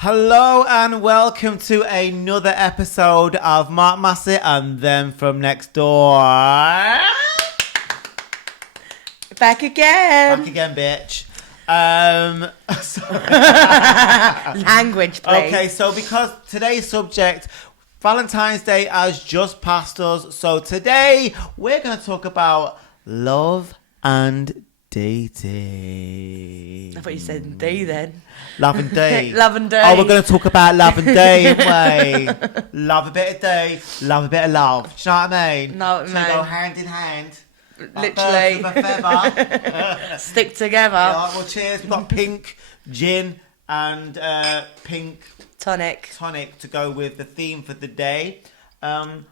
Hello and welcome to another episode of Mark Massett and Them From Next Door. Back again. Back again, bitch. Language, please. Okay, so because today's subject, Valentine's Day has just passed us. So today we're going to talk about love and dating. I thought you said D then. Love and day. Love and day. Oh, we're going to talk about love and day, aren't we? Love a bit of day, love a bit of love. Do you know what I mean? No, so man. Go hand in hand. Literally. Like birds of a feather. Stick together. Yeah, well, cheers. We've got pink gin and pink Tonic to go with the theme for the day. So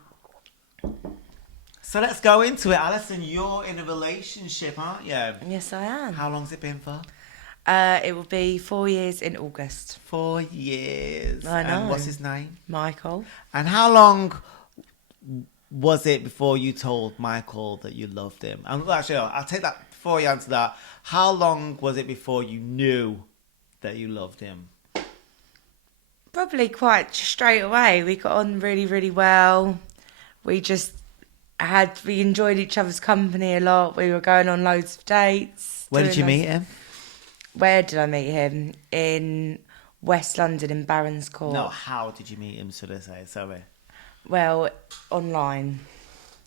let's go into it. Allyson, you're in a relationship, aren't you? Yes, I am. How long's it been for? It will be 4 years in August. 4 years. I know. And what's his name? Michael. And how long was it before you told Michael that you loved him? And actually, I'll take that before you answer that. How long was it before you knew that you loved him? Probably quite straight away. We got on really, really well. We enjoyed each other's company a lot. We were going on loads of dates. Where did you meet him? Where did I meet him? In West London, in Barons Court. No, how did you meet him, should I say? Sorry. Well, online.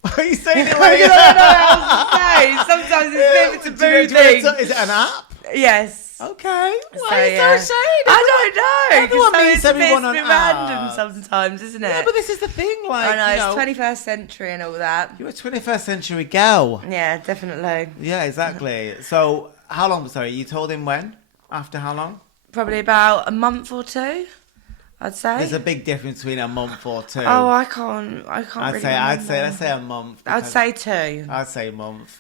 Are you saying it I like don't know how else to say. Sometimes it's a bit of a taboo thing. Is it an app? Yes. Okay. So, Why are you yeah. so shady? I don't know. Everyone meets It's everyone a on bit apps. random sometimes, isn't it? Yeah, but this is the thing. Like, I know, you know, it's 21st century and all that. you're a 21st century girl. Yeah, definitely. Yeah, exactly. So, how long? Sorry, you told him when? After how long? Probably about a month or two, I'd say. There's a big difference between a month or two. Oh, I can't really Let's remember. say a month. I'd because- say two. I'd say a month.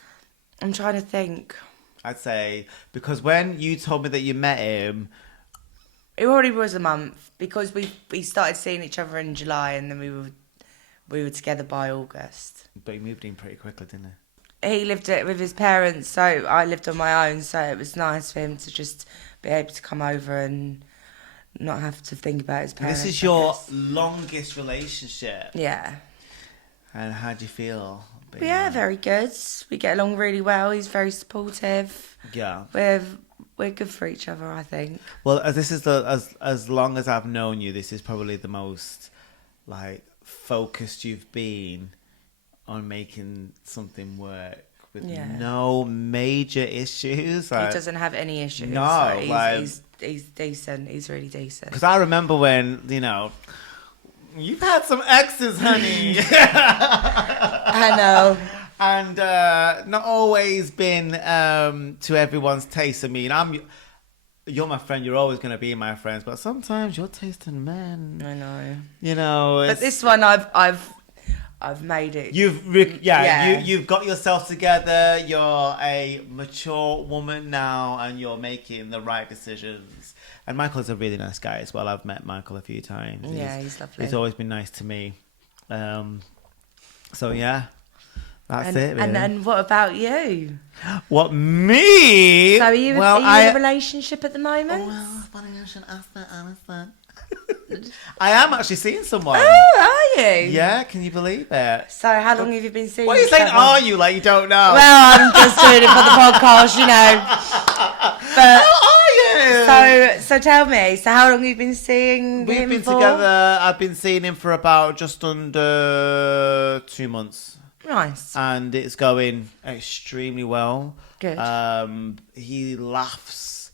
I'm trying to think. I'd say because when you told me that you met him, It already was a month because we started seeing each other in July and then we were together by August. but he moved in pretty quickly, didn't he? He lived it with his parents, so I lived on my own. So it was nice for him to just be able to come over and not have to think about his parents. This is I your guess. longest relationship. Yeah. And how do you feel? Yeah, very good. We get along really well. He's very supportive. Yeah. We're good for each other, I think. Well, this is as long as I've known you, this is probably the most like focused you've been on making something work with no major issues. Like, He doesn't have any issues. No, so like- he's decent. He's really decent. because I remember when you've had some exes, honey. I know. And not always been to everyone's taste. I mean, you're my friend. You're always going to be my friends. But sometimes your taste in men, I know. It's, But this one, I've made it. you've got yourself together. You're a mature woman now, and you're making the right decisions. And Michael's a really nice guy as well. I've met Michael a few times. He's lovely. He's always been nice to me. So yeah. That's it, really. And then what about you? What, me? So are you in a relationship at the moment? Well, funny you should ask that, Allyson. I am actually seeing someone. Oh, are you? Yeah, can you believe it? So how long have you been seeing What are you each saying, other? are you? Like you don't know? Well, I'm just doing it for the podcast, But How are you? so tell me. So how long have you been seeing We've him been for? together. I've been seeing him for about just under 2 months. Nice. And it's going extremely well. Good. He laughs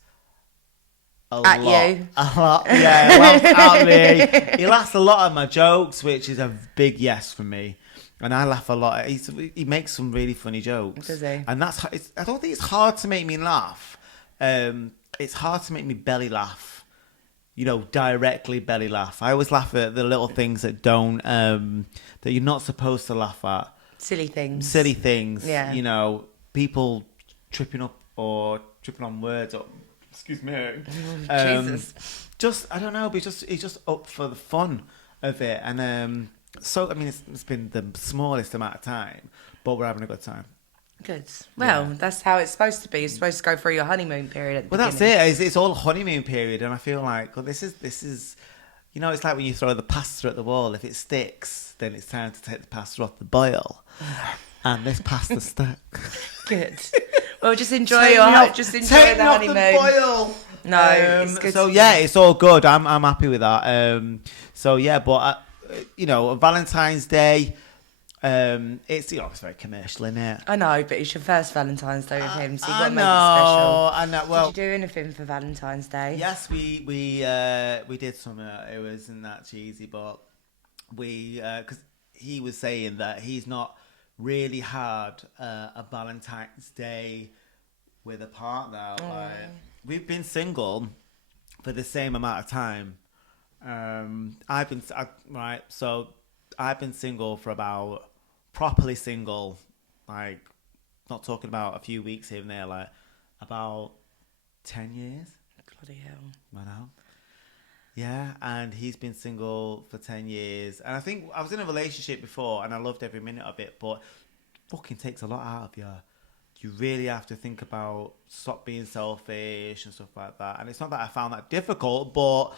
a At lot. you? A lot. Yeah, he laughs at me. He laughs a lot at my jokes, which is a big yes for me. And I laugh a lot. He makes some really funny jokes. Does he? And I don't think it's hard to make me laugh. It's hard to make me belly laugh. Directly belly laugh. I always laugh at the little things that that you're not supposed to laugh at. Silly things. Yeah. People tripping up or tripping on words or, excuse me. Jesus. Just, I don't know, but he's just up for the fun of it. And it's been the smallest amount of time, but we're having a good time. Good. Well, that's how it's supposed to be. You're supposed to go through your honeymoon period at the Well, beginning. that's it. It's all honeymoon period, and I feel like, well, this is, you know, it's like when you throw the pasta at the wall. If it sticks, then it's time to take the pasta off the boil. And this pasta stuck. Good. Well, just enjoy the honeymoon. The boil. No, it's good. So yeah, it's all good. I'm happy with that. So yeah, but you know, Valentine's Day. It's it's very commercial, isn't it? I know, but it's your first Valentine's Day with him, so you've got to make it special. I know. Well, did you do anything for Valentine's Day? Yes, we did something. It wasn't that cheesy, but we because he was saying that he's not really had a Valentine's Day with a partner. Like, we've been single for the same amount of time. I've been single for about, properly single, like, not talking about a few weeks here and there, like about 10 years. Bloody hell. I know. Yeah, and he's been single for 10 years. And I think I was in a relationship before and I loved every minute of it, but fucking takes a lot out of you. You really have to think about stop being selfish and stuff like that. And it's not that I found that difficult, but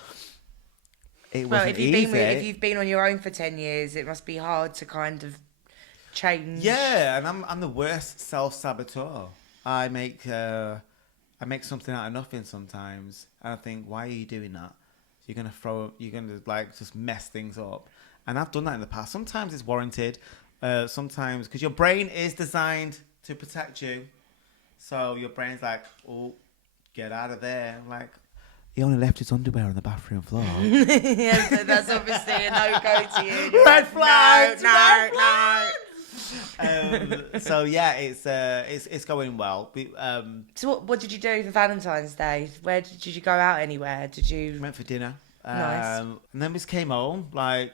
it wasn't easy. If you've been on your own for 10 years, it must be hard to kind of change. Yeah, and I'm the worst self-saboteur. I make something out of nothing sometimes, and I think, why are you doing that? You're gonna like just mess things up, and I've done that in the past. Sometimes it's warranted, sometimes because your brain is designed to protect you, so your brain's like, oh, get out of there. I'm like, he only left his underwear on the bathroom floor. Yeah, so that's obviously a no-go to you. Red flags, no. So yeah, it's going well. So what did you do for Valentine's Day? Where did you go out anywhere? Did you went for dinner? Nice. And then we just came home. Like,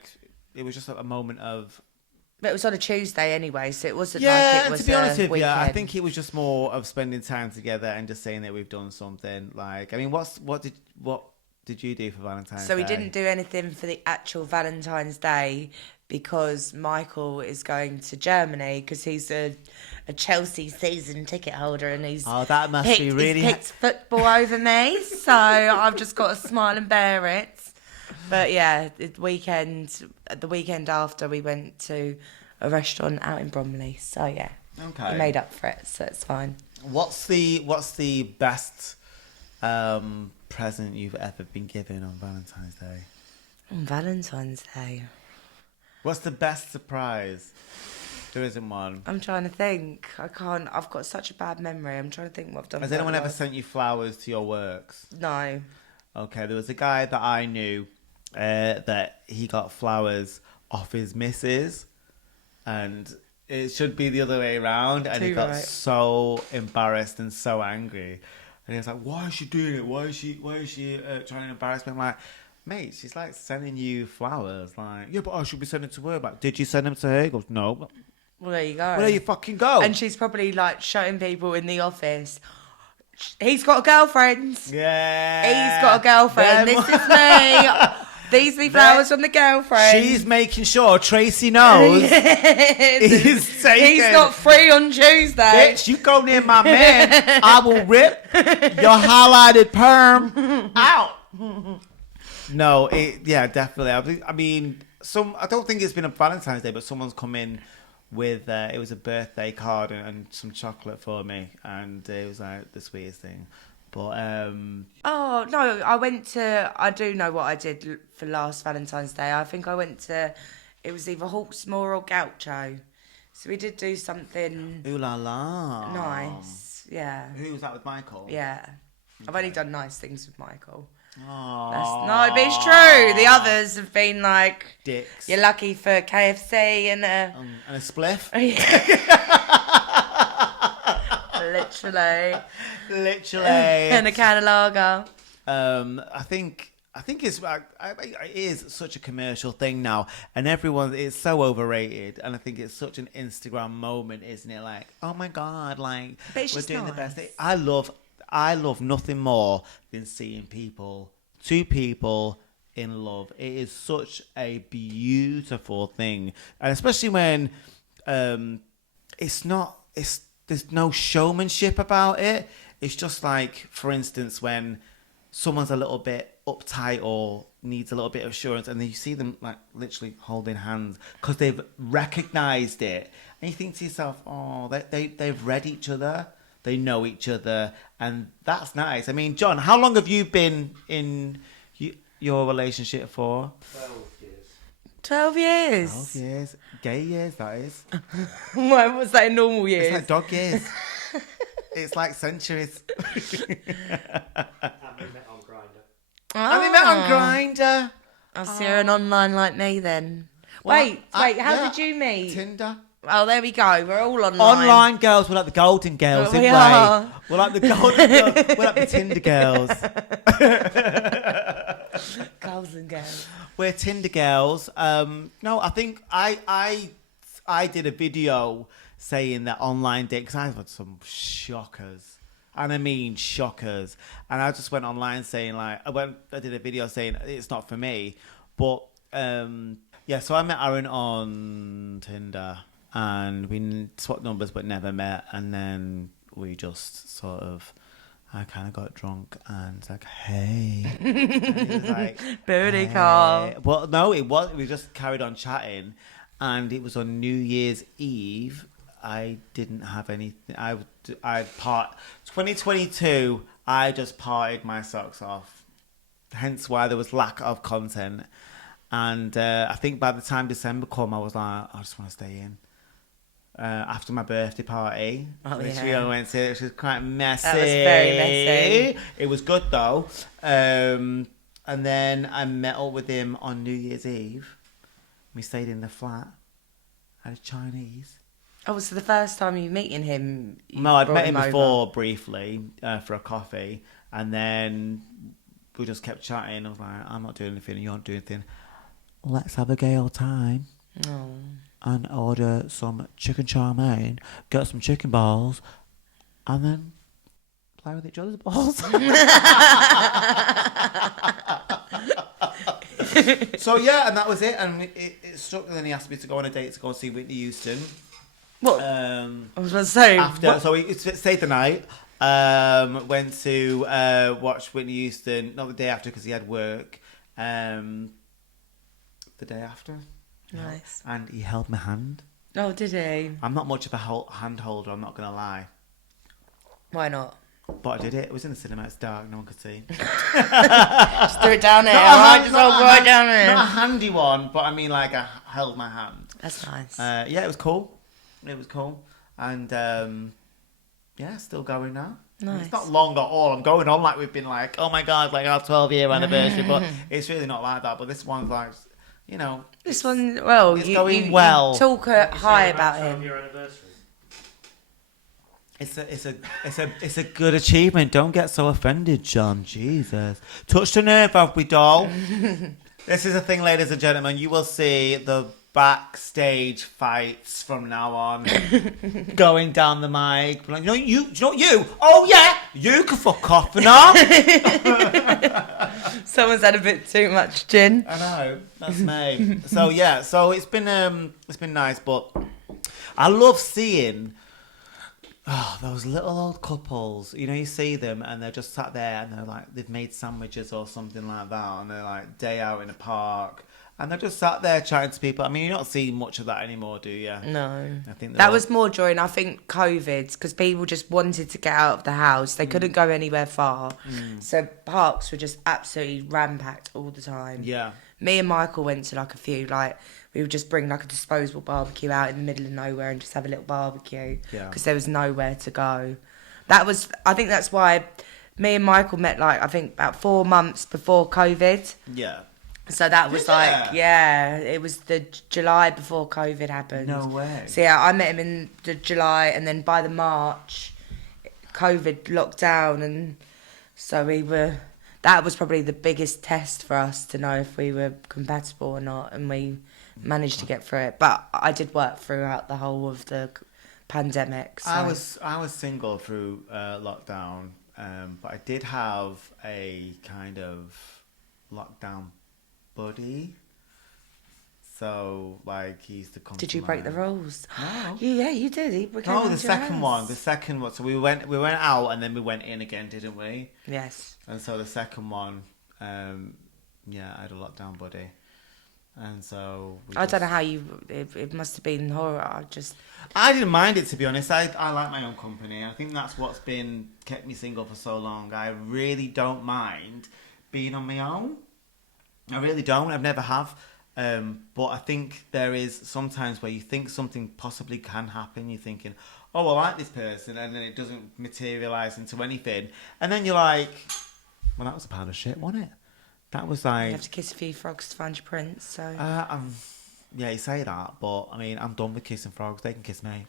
it was just a moment of. But it was on a Tuesday anyway, so it wasn't Yeah, like it was to be honest with you, weekend. I think it was just more of spending time together and just saying that we've done something. Like, I mean, what did you do for Valentine's Day? So we didn't do anything for the actual Valentine's Day because Michael is going to Germany because he's a Chelsea season ticket holder and he's that must be really he's picked football over me, so I've just got to smile and bear it. But yeah, the weekend after we went to a restaurant out in Bromley, so yeah, okay, we made up for it, so it's fine. What's the best present you've ever been given on Valentine's Day? On Valentine's Day. What's the best surprise? There isn't one. I'm trying to think. I can't. I've got such a bad memory. I'm trying to think what I've done. Has anyone ever sent you flowers to your works? No. Okay, there was a guy that I knew that he got flowers off his missus, and it should be the other way around, and he got so embarrassed and so angry. And he was like, why is she doing it? Why is she trying to embarrass me? I'm like, mate, she's like sending you flowers. Like, yeah, but I should be sending to her. Like, did you send them to her? He goes, no. Well, there you go. Well, there you fucking go. And she's probably like showing people in the office, he's got a girlfriend. Yeah. He's got a girlfriend. This is me. These be flowers from the girlfriend. She's making sure Tracy knows he's taken. He's not free on Tuesday. Bitch, you go near my man, I will rip your highlighted perm out. No, definitely. I mean, I don't think it's been a Valentine's Day, but someone's come in with it was a birthday card and some chocolate for me, and it was like the sweetest thing. But oh no, I do know what I did for last Valentine's Day. I think I went to, it was either Hawksmoor or Gaucho, so we did do something. Ooh la la, nice. Yeah. Who was that with Michael? Yeah, okay. I've only done nice things with Michael. No, but it's true. The others have been like dicks. You're lucky for KFC and a spliff. Literally, and a can of lager. I think it is such a commercial thing now, and it's so overrated. And I think it's such an Instagram moment, isn't it? Like, oh my god, like we're doing the best thing. I love nothing more than seeing two people in love. It is such a beautiful thing, and especially when it's there's no showmanship about it. It's just like, for instance, when someone's a little bit uptight or needs a little bit of assurance, and then you see them like literally holding hands because they've recognized it, and you think to yourself, oh, they've read each other, they know each other, and that's nice. I mean, John, how long have you been in your relationship for? 12 years. 12 years. Gay years, that is. What was that in normal years? It's like dog years. It's like centuries. Oh. We met on Grindr. So you're an online like me then. Wait, how did you meet? Tinder. Oh, there we go. We're all online. Online girls, we're like the golden girls, We aren't are. we? We're like the golden girls. We're like the Tinder girls. Girls and girls. We're Tinder girls. No, I think I did a video saying that online date, because I've had some shockers. And I mean shockers. And I just went online saying like, I did a video saying it's not for me. But so I met Aaron on Tinder. And we swapped numbers but never met. And then we just sort of, I kind of got drunk and was like, hey. And he was like, booty hey. call. Well, no, we just carried on chatting. And it was on New Year's Eve. I didn't have anything. 2022, I just partied my socks off. Hence why there was lack of content. And I think by the time December came, I was like, I just want to stay in. After my birthday party, which we all went to, which was quite messy. That was very messy. It was good though. And then I met up with him on New Year's Eve. We stayed in the flat. Had a Chinese. Oh, so the first time you meeting him? No, I'd met him before briefly for a coffee, and then we just kept chatting. I was like, I'm not doing anything, you're not doing anything. Let's have a gay old time. Oh. And order some chicken chow mein, get some chicken balls, and then play with each other's balls. So yeah, and that was it. And it struck. And then he asked me to go on a date to go and see Whitney Houston. What? I was going to say. So we stayed the night. Went to watch Whitney Houston. Not the day after because he had work. The day after. Nice. And he held my hand. Oh, did he? I'm not much of a hand holder, I'm not going to lie. Why not? But I did it. It was in the cinema, it's dark, no one could see. Just threw it down there. Just hold right down there. Not a handy one, but I mean like I held my hand. That's nice. Yeah, it was cool. It was cool. And still going now. Nice. It's not long at all. I'm going on like we've been like, oh my God, like our 12-year anniversary. But it's really not like that. But this one's like... You know, this one, well, it's going well. You talk high about him. Your anniversary. It's a good achievement. Don't get so offended, John. Jesus, touched a nerve, have we, doll? This is a thing, ladies and gentlemen. You will see the backstage fights from now on, going down the mic. Like, you. Oh yeah, you can fuck off and off. Someone's had a bit too much gin. I know, that's me. So yeah, it's been nice, but I love seeing those little old couples. You know, you see them and they're just sat there and they're like they've made sandwiches or something like that, and they're like day out in a park. And they're just sat there chatting to people. I mean, you don't see much of that anymore, do you? No. I think that was more during, I think, COVID, because people just wanted to get out of the house. They couldn't go anywhere far. So parks were just absolutely ram-packed all the time. Yeah. Me and Michael went to, like, a few, like, we would just bring, like, a disposable barbecue out in the middle of nowhere and just have a little barbecue. Yeah. Because there was nowhere to go. I think that's why me and Michael met, like, I think about 4 months before COVID. Yeah. So that was it was the July before COVID happened. No way. So yeah, I met him in the July, and then by the March, COVID locked down, and so that was probably the biggest test for us to know if we were compatible or not, and we managed to get through it. But I did work throughout the whole of the pandemic. So. I was single through lockdown, but I did have a kind of lockdown buddy. So So, like, he used to come. Did to you break my... the rules? No. Yeah, you did. No, the second one. The second one. So we went out and then we went in again, didn't we? Yes. And so the second one, yeah, I had a lockdown buddy. And so I don't know how you. It must have been horror. I didn't mind it, to be honest. I like my own company. I think that's what's kept me single for so long. I really don't mind being on my own. I really don't. I've never have. But I think there is sometimes where you think something possibly can happen. You're thinking, oh, I like this person, and then it doesn't materialise into anything. And then you're like, well, that was a pile of shit, wasn't it? That was like... You have to kiss a few frogs to find your prince, so... yeah, you say that, but, I mean, I'm done with kissing frogs. They can kiss me.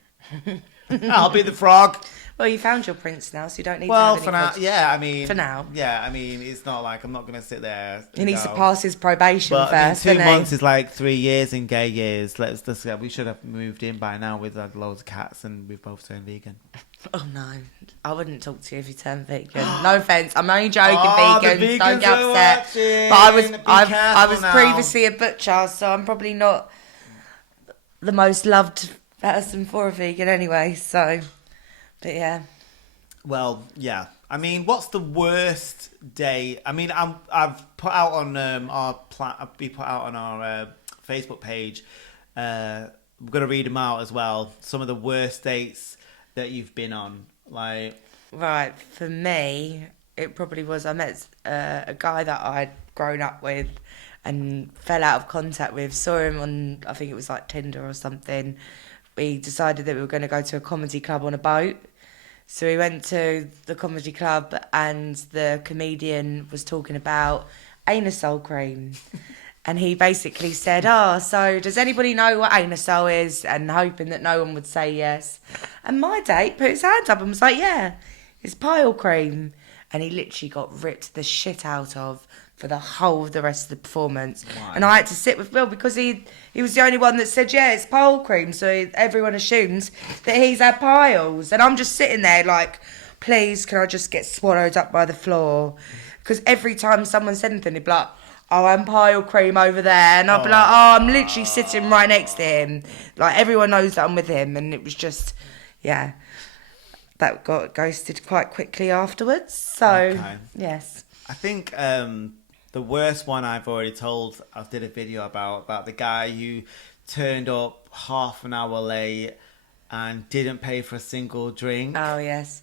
I'll be the frog. Well, you found your prince now, so you don't need to have any frogs. Yeah, I mean... For now. Yeah, I mean, it's not like I'm not going to sit there... He needs to pass his probation but, first, I mean, 2 months is like 3 years in gay years. We should have moved in by now with loads of cats, and we've both turned vegan. Oh, no. I wouldn't talk to you if you turned vegan. No offence. I'm only joking, vegans. Don't get upset. But I was previously a butcher, so I'm probably not the most loved person for a vegan anyway, so... But, yeah. Well, yeah. I mean, what's the worst day? I mean, I've put out on our Facebook page. We're gonna read them out as well. Some of the worst dates that you've been on, like. Right, for me, it probably was. I met a guy that I'd grown up with, and fell out of contact with. Saw him on, I think it was like Tinder or something. We decided that we were going to go to a comedy club on a boat. So we went to the comedy club and the comedian was talking about anusol cream. And he basically said, so does anybody know what anusol is? And hoping that no one would say yes. And my date put his hand up and was like, yeah, it's pile cream. And he literally got ripped the shit out of for the whole of the rest of the performance. Why? And I had to sit with Will because he was the only one that said, yeah, it's pile cream. So everyone assumes that he's had piles. And I'm just sitting there like, please, can I just get swallowed up by the floor? Because every time someone said anything, he'd be like, oh, I'm pile cream over there. And I'd be like, I'm literally sitting right next to him. Like, everyone knows that I'm with him. And it was just, yeah, that got ghosted quite quickly afterwards. So, okay. Yes. I think the worst one I've already told, I did a video about the guy who turned up half an hour late and didn't pay for a single drink. Oh, yes.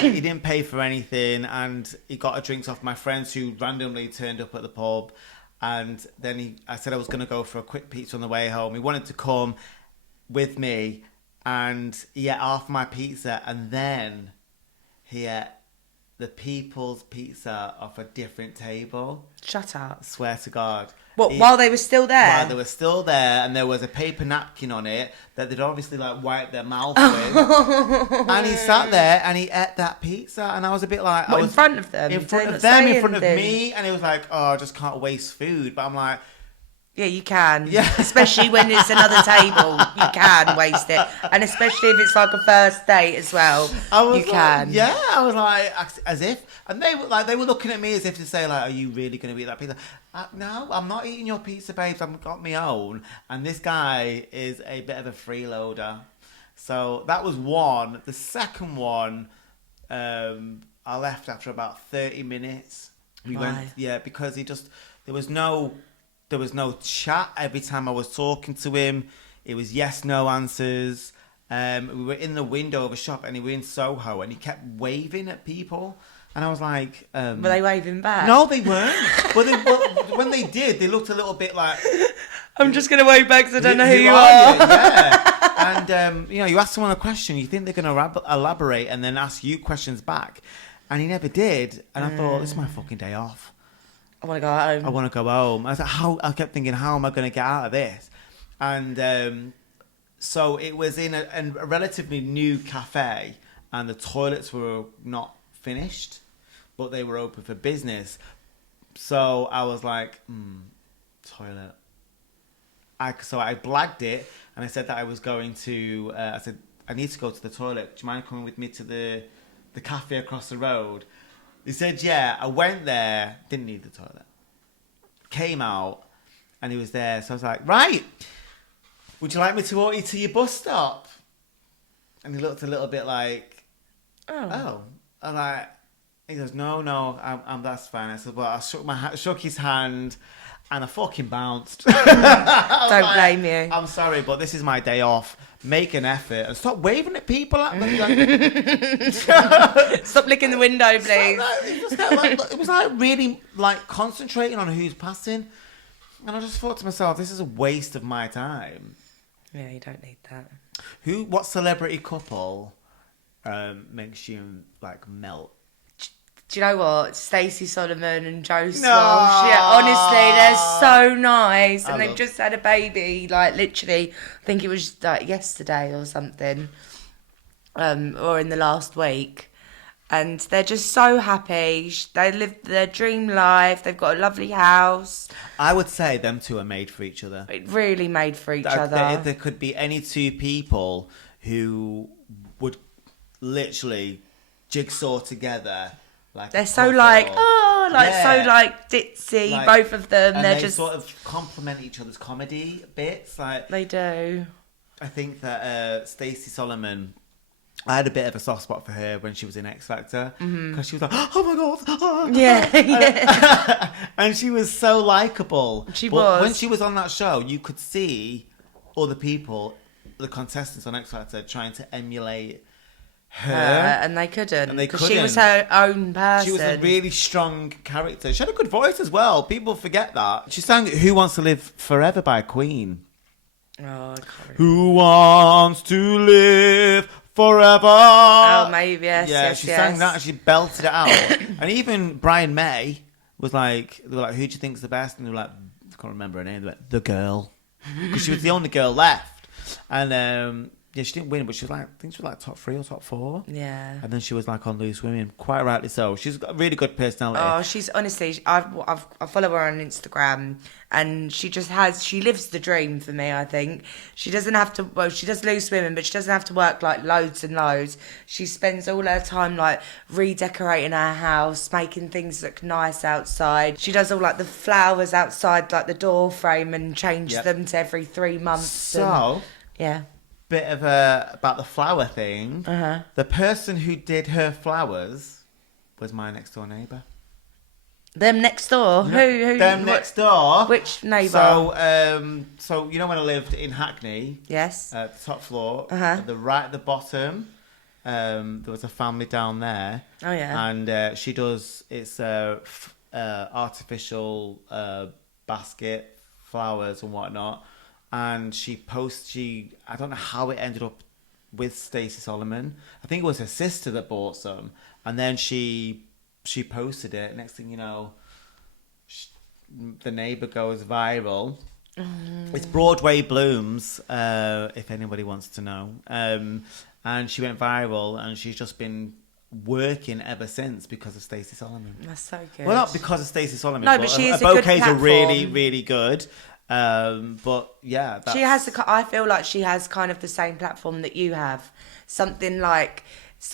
He didn't pay for anything, and he got a drinks off my friends who randomly turned up at the pub. And then I said I was going to go for a quick pizza on the way home. He wanted to come with me, and he ate half my pizza, and then he ate the people's pizza off a different table. Shut up. Swear to God. What, while they were still there? While they were still there, and there was a paper napkin on it that they'd obviously like wiped their mouth with. And he sat there and he ate that pizza, and I was a bit like... What, in front of them? In front of them, in front of me, and he was like, oh, I just can't waste food. But I'm like... Yeah, you can. Yeah. Especially when it's another table. You can waste it. And especially if it's like a first date as well. You can. Yeah, I was like, as if. And they were looking at me as if to say, like, are you really going to eat that pizza? No, I'm not eating your pizza, babes. I've got my own. And this guy is a bit of a freeloader. So that was one. The second one, I left after about 30 minutes. Why? Because there was no chat every time I was talking to him. It was yes, no answers. We were in the window of a shop and we were in Soho and he kept waving at people. And I was like... were they waving back? No, they weren't. When they did, they looked a little bit like... I'm just going to wave back because I don't know who you are. Yeah. And, you ask someone a question, you think they're going to elaborate and then ask you questions back. And he never did. And I thought, this is my fucking day off. I want to go home. I want to go home. I was like, I kept thinking, how am I going to get out of this? And so it was in a relatively new cafe, and the toilets were not finished, but they were open for business. So I was like, toilet. So I blagged it, and I said that I was going to. I said, I need to go to the toilet. Do you mind coming with me to the cafe across the road? He said, yeah. I went there, didn't need the toilet. Came out, and he was there. So I was like, right, would you like me to walk you to your bus stop? And he looked a little bit like, oh. I'm like, he goes, no, I'm that's fine. I said, well, I shook his hand, and I fucking bounced. Don't blame you. I'm sorry, but this is my day off. Make an effort and stop waving at people. Like, Stop licking the window, please. It was like really like concentrating on who's passing, and I just thought to myself, this is a waste of my time. Yeah, you don't need that. What celebrity couple makes you like melt? Do you know what? Stacey Solomon and Joe Swash. Yeah, honestly, they're so nice. And they've just had a baby, like literally, I think it was like yesterday or something. Or in the last week. And they're just so happy. They live their dream life. They've got a lovely house. I would say them two are made for each other. It really made for each other. There could be any two people who would literally jigsaw together. Like they're so like, so like ditzy, like, both of them. And they're they just sort of complement each other's comedy bits. Like they do. I think that Stacey Solomon, I had a bit of a soft spot for her when she was in X Factor because she was like, oh my god, yeah. And she was so likable. She was. When she was on that show, you could see all the people, the contestants on X Factor, trying to emulate her, and they couldn't because she was her own person. She was a really strong character. She had a good voice as well. People forget that. She sang "Who Wants to Live Forever" by Queen. Oh, I can't remember. Who wants to live forever? Oh, maybe yes. She sang that and she belted it out. And even Brian May was like, they were like, "Who do you think's the best?" And they were like, I can't remember her name. They were like, "The girl," because she was the only girl left. And yeah, she didn't win, but she was like, I think she was like top 3 or top 4. Yeah. And then she was like on Loose Women, quite rightly so. She's got a really good personality. Oh, she's honestly, I follow her on Instagram, and she lives the dream for me. I think she doesn't have to. Well, she does Loose Women, but she doesn't have to work like loads and loads. She spends all her time like redecorating her house, making things look nice outside. She does all like the flowers outside, like the door frame, and changes them to every 3 months. So yeah. Bit of about the flower thing. The person who did her flowers was my next door neighbour. Them next door? Who? Them next door. Which neighbour? So you know when I lived in Hackney? Yes. The top floor. At the bottom, there was a family down there. Oh yeah. And she does artificial basket flowers and whatnot. And I don't know how it ended up with Stacey Solomon. I think it was her sister that bought some. And then she posted it. Next thing you know, the neighbour goes viral. It's Broadway Blooms, if anybody wants to know. And she went viral, and she's just been working ever since because of Stacey Solomon. That's so good. Well, not because of Stacey Solomon. No, but she is a good platform. Bouquets are really, really good. But yeah, she has. I feel like she has kind of the same platform that you have. Something like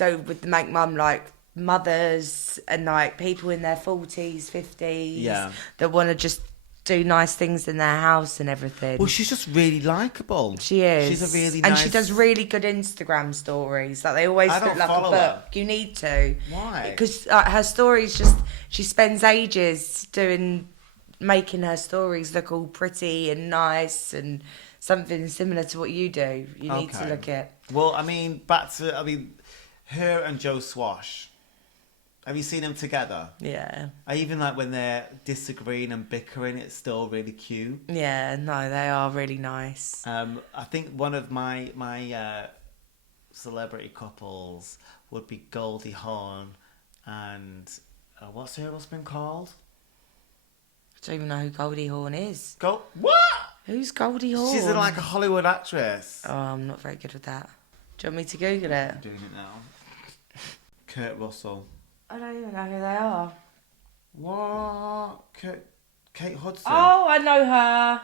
with the Make Mum, like mothers and like people in their 40s, 50s, that want to just do nice things in their house and everything. Well, she's just really likable. She is. She's a really and nice... she does really good Instagram stories. Like they always look like a book. Her. You need to. Why? Because her stories she spends ages making her stories look all pretty and nice and something similar to what you do. You need to look at. Well, I mean, her and Joe Swash. Have you seen them together? Yeah. I even like when they're disagreeing and bickering, it's still really cute. Yeah, no, they are really nice. I think one of my celebrity couples would be Goldie Hawn and what's her husband called? I don't even know who Goldie Hawn is. What? Who's Goldie Hawn? She's like a Hollywood actress. Oh, I'm not very good with that. Do you want me to Google it? I'm doing it now. Kurt Russell. I don't even know who they are. What? Kate Hudson. Oh, I know her.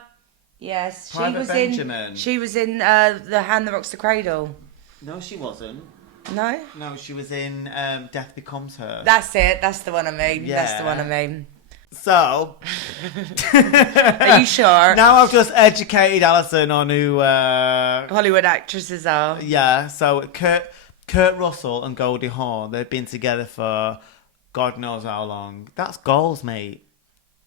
Yes, Private Benjamin. She was in The Hand That Rocks the Cradle. No, she wasn't. No? No, she was in Death Becomes Her. That's it. That's the one I mean. Yeah. That's the one I mean. So, are you sure? Now I've just educated Allyson on who Hollywood actresses are. Yeah, so Kurt Russell and Goldie Hawn, they've been together for God knows how long. That's goals, mate.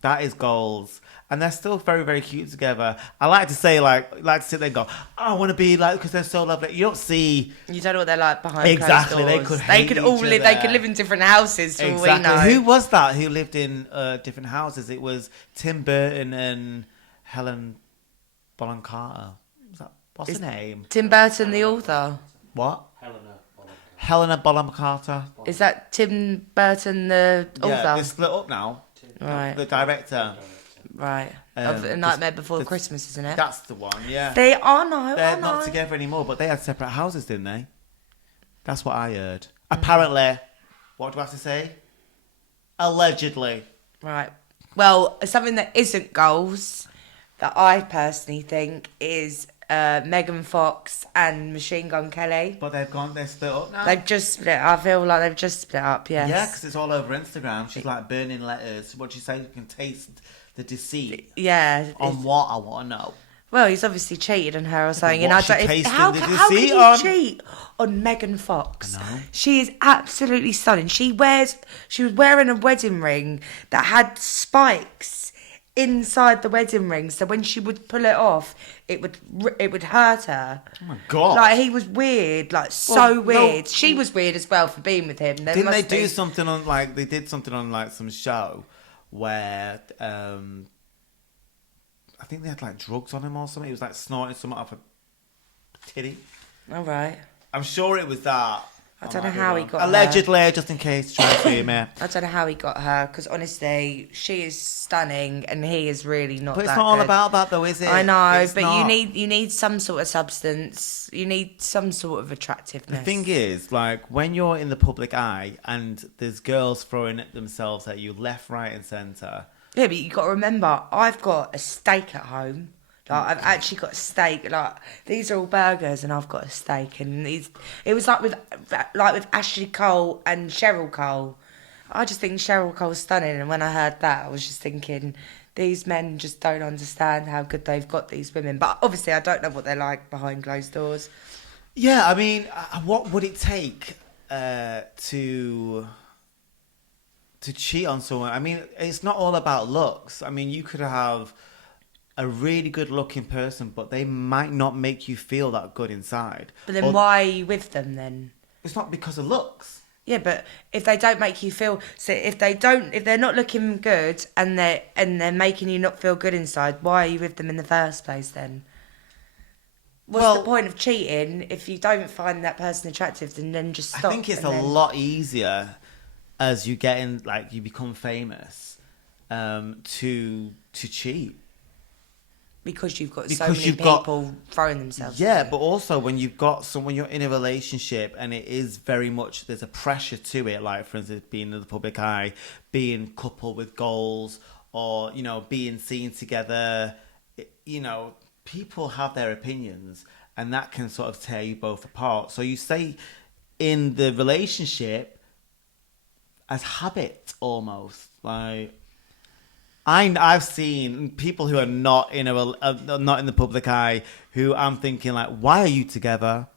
That is goals. And they're still very, very cute together. I like to say, to sit there and go, I want to be like, because they're so lovely. You don't see... You don't know what they're like behind exactly, closed doors. They could all live. They could live in different houses, for all we know. Who was that who lived in different houses? It was Tim Burton and Helen Bonham Carter. What's her name? Tim Burton, the author. What? Helena Bonham Carter. Is that Tim Burton, the author? Yeah, they split up now. Right. The director. Right. Of A Nightmare Before Christmas, isn't it? That's the one, yeah. They are no. They're not together anymore, but they had separate houses, didn't they? That's what I heard. Apparently. What do I have to say? Allegedly. Right. Well, something that isn't goals that I personally think is Megan Fox and Machine Gun Kelly. But they're split up now. They've just split. I feel like they've just split up, yes. Yeah, because it's all over Instagram. She's like burning letters. What she say? You can taste the deceit. Yeah. On what? I want to know. Well, he's obviously cheated on her or something. And how can you cheat on Megan Fox? She is absolutely stunning. She was wearing a wedding ring that had spikes inside the wedding ring, so when she would pull it off, it would hurt her. Oh my god! Like, he was weird, so weird. She was weird as well for being with him. Didn't they do something on they did something on some show where I think they had drugs on him or something. He was snorting something off a titty. All right. I'm sure it was that. I don't know how he got allegedly, her. just in case, trying to see me. I don't know how he got her, because honestly, she is stunning, and he is really not. But it's that not all good. about that, though, is it? I know, it's but not. you need some sort of substance. You need some sort of attractiveness. The thing is, when you're in the public eye and there's girls throwing themselves at you left, right, and centre. Yeah, but you got to remember, I've got a steak at home. I've actually got a steak. These are all burgers, and I've got a steak. And it was with Ashley Cole and Cheryl Cole. I just think Cheryl Cole's stunning. And when I heard that, I was just thinking, these men just don't understand how good they've got these women. But obviously, I don't know what they're like behind closed doors. Yeah, I mean, what would it take to cheat on someone? I mean, it's not all about looks. I mean, you could have a really good looking person, but they might not make you feel that good inside. But then why are you with them then? It's not because of looks. Yeah, but if they don't make you feel, so if they're not looking good and they're making you not feel good inside, why are you with them in the first place then? What's the point of cheating if you don't find that person attractive? Then just stop. I think it's a lot easier as you get in, you become famous, to cheat. Because you've got so many people throwing themselves. Yeah, but also when you're in a relationship and it is very much, there's a pressure to it, for instance, being in the public eye, being coupled with goals, or, being seen together, people have their opinions, and that can sort of tear you both apart. So you stay in the relationship as habit, almost. I've seen people who are not in not in the public eye, who I'm thinking why are you together?